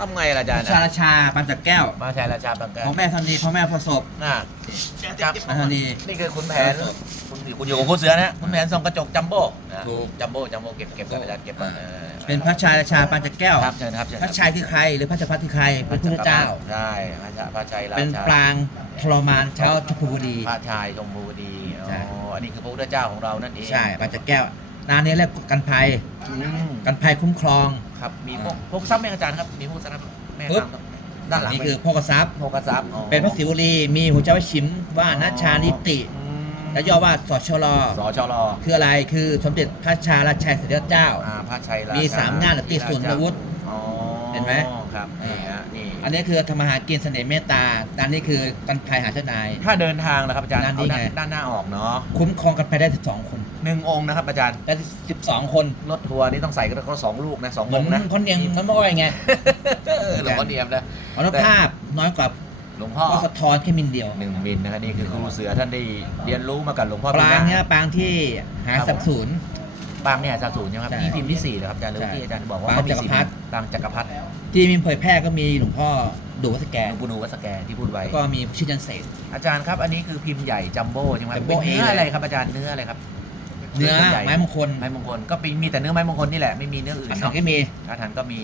ทำไงล่ะอาจารย์ชาราชาปันจักแก้ว มาใช้ราชาบังเกิดของแม่ธรณีพ่อแม่ประสบน่ะจับแม่ธรณีนี่คือคุณแผนคุณคุณอยู่กับคุณเสือนะคุณแผนส่องกระจกจัมโบ้นะถูก จัมโบ้จัมโบ้เก็บเก็บก่อนอาจารย์เก็บก่อนออเป็นพระชายราชาปันจักแก้ว ครับเชิญครับเชิญพระชายคือใครหรือพระจักรพรรดิคือใครเป็นพระเจ้า ใช่พระชาพระชัยราชาเป็นปรางทรมานชาวชภูดี พระชายชมพูดีใช่อ๋ออันนี้คือพระพุทธเจ้าของเรานั่นเองใช่ปันจักแก้ว นานนี้เรียกกันภัยอืมกันภัยคุ้มครองครับมีพวกพวกทรัพย์ไหมอาจารย์ครับมีพวกทรัพย์แม่ปึ๊บตามด้านหลังนี่ไหมคือพ่อกระซับพวกกระซับอ๋อเป็นพระศิวลีมีหัวใจวชิมว่านาชานิติอืมและย่อว่าสชลสชลคืออะไรคือสมเด็จพระชาราชาเสด็จเจ้าอ่าพระชัยราชมีสามงานติดศูนย์อาวุธอ๋อ เห็นไหมครับนี่ฮะนี่อันนี้คือธรรมหากินเสน่ห์เมตตาอันนี้คือกันภัยหาเจ้านาย ถ้าเดินทางนะครับอาจารย์ด้านนี้เอาด้านไง ด้านหน้าออกเนาะคุ้มครองกันภัยได้ 12 คนหนึ่งองค์นะครับอาจารย์ ได้12 คนรถทัวร์นี่ต้องใส่กันเขาสองลูกนะสองเหมืออนงค์นะคนเนียงมันไม่ว่าไงเออหลวงพ่อเนียมนะอนุภาพน้อยกว่าหลวงพ่อก็สะท้อนแค่มิลเดียว หนึ่งมิลนะครับนี่คือครูเสือท่านได้เรียนรู้มากับหลวงพ่อปรางปีหเนี่ยปรางที่หาสับสูน บางเนี่ยสับสูนใช่ไหมครับใช่ นี่พิมพ์ที่สี่เหรอครับอาจารย์หรือใช่ที่อาจารย์บอกว่าบางเขามีจักรสี่พรรดิบางจักรพรรดิที่มีเผยแพร่ก็มีหลวงพ่อดูวัดสแกหลนวงปู่ดูวัดสแกนที่พูดไว้ แล้วก็มีชื่อจันเสกอาจารย์ครับอันนี้คือพิมพ์ใหญ่จัมโบ้ใช่ไหมครับจัมโบ้ เป็นเนื้อเอเลยอะไรครับอาจารย์เนื้ออะไรครับเนื้อใหญ่ไม้มงคลไม้มงคลก็เป็นมีแต่เนื้อไม้มงคลนี่แหละไม่มีเนื้ออื่นอาหารเนาะก็มีอาถรรพ์ก็มี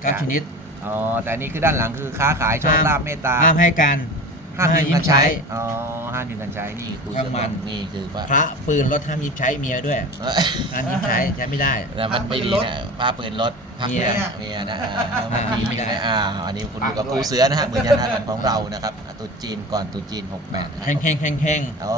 เก้าชนิด อ๋อแต่อันนี้คือด้านหลังคือค้าขายโชคห้ามลาภเมตตาห้ามให้การ ห้ามยืมยิ้กัมนใช้ใช้ อ๋อห้ามยืมกันใช้ นี่คือช่างมัน นี่คือพระพระปืนรถห้ามยิบใช้เมียด้วยเอ้ยห้ามยิบใช้ใช้ไม่ได้ แต่มันไม่ดีนะพาปืนรถพักเมีเมียยเมียนะอ่ามันมีไม่ไม่ได้ได้อ่าอันนี้คุณดูกับครูเสือนะฮะเหมือนยันอาถรรพ์ของเรานะครับตรุษจีนก่อนตรุษจีน68นะครับ แห้งแห้งแห้งแห้งเอา